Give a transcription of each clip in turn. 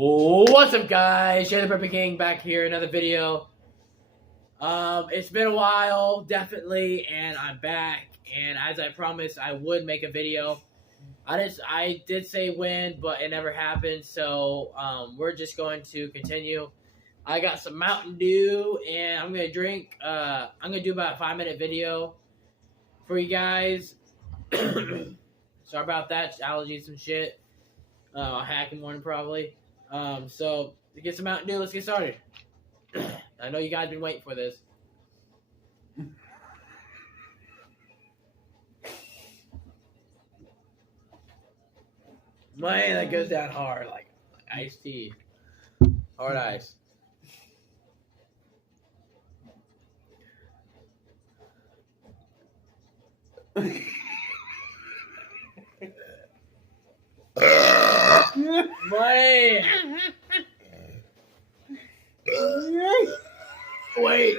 What's up, guys? Share the Burping King back here, another video. It's been a while, definitely, and I'm back. And as I promised, I would make a video. I did say when, but it never happened. So we're just going to continue. I got some Mountain Dew, and I'm gonna drink. I'm gonna do about a 5-minute video for you guys. Sorry about that, allergies and shit. Hacking one probably. So to get some Mountain Dew, let's get started. I know you guys been waiting for this. Man, that goes down hard, like iced tea. Hard ice. Man. Wait.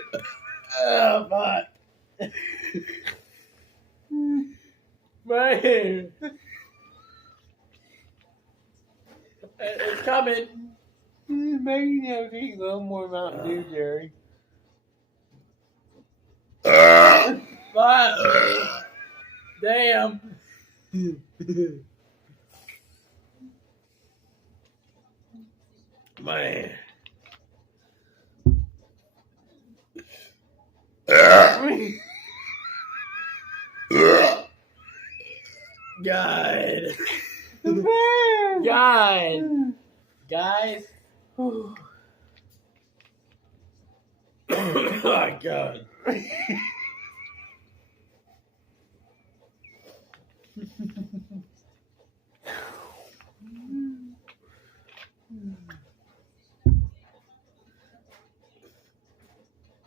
Oh, fuck. Man. It's coming. Maybe you have to eat a little more Mountain Dew, Jerry. Fuck. Damn. Man. God. God. Guys. Oh my God.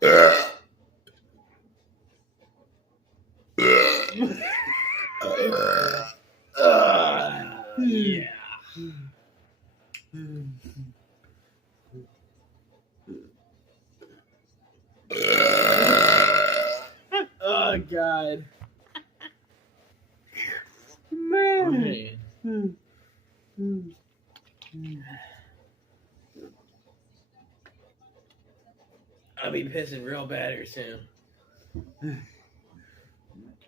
Yeah. Oh God. Man. I'll be pissing real bad here soon.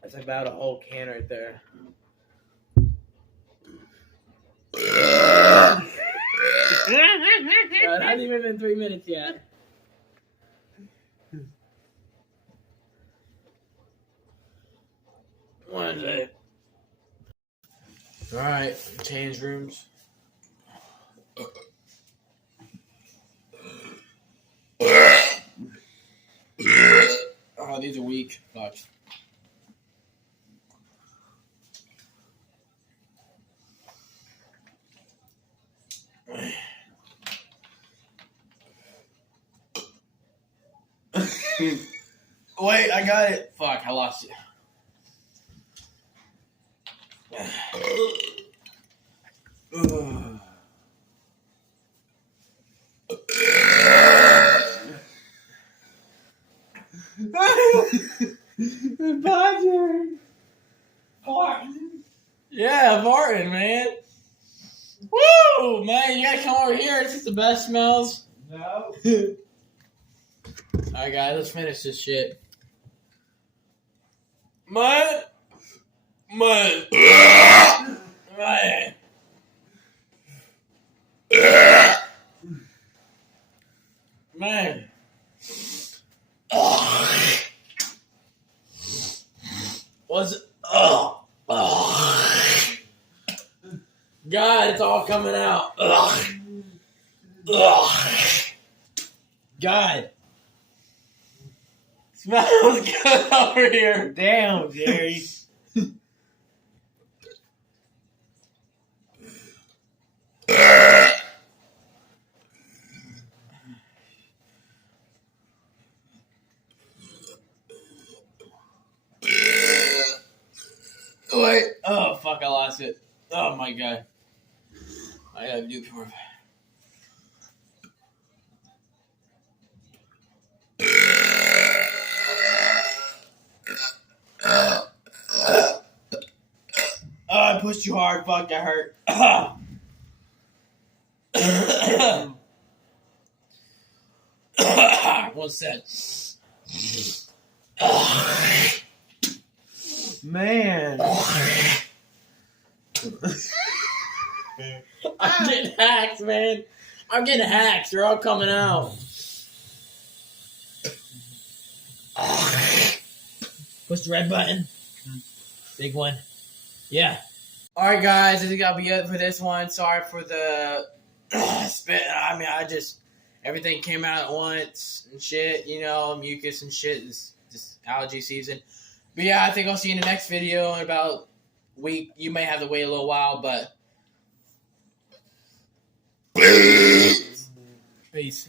That's about a whole can right there. God, it hasn't even been 3 minutes yet. What is it? Alright, change rooms. Oh, these are weak. Fuck. Wait, I got it. Fuck, I lost it. Badger. Yeah, Martin, man. Woo, man, you gotta come over here. It's just the best smells. No. Alright, guys, let's finish this shit. Man. Man. Man. Man. What's God, it's all coming out. God. Smells good over here. Damn, Jerry. Wait. Oh, fuck, I lost it. Oh, my God. I gotta do it for Oh, I pushed you hard. Fuck, that hurt. What's that? Man. I'm getting hacked, man. I'm getting hacked. They're all coming out. Push the red button. Big one. Yeah. Alright, guys. I think that'll be it for this one. Sorry for the spit. I mean, everything came out at once and shit. You know, mucus and shit. It's just allergy season. But yeah, I think I'll see you in the next video in about a week. You may have to wait a little while, but... Peace.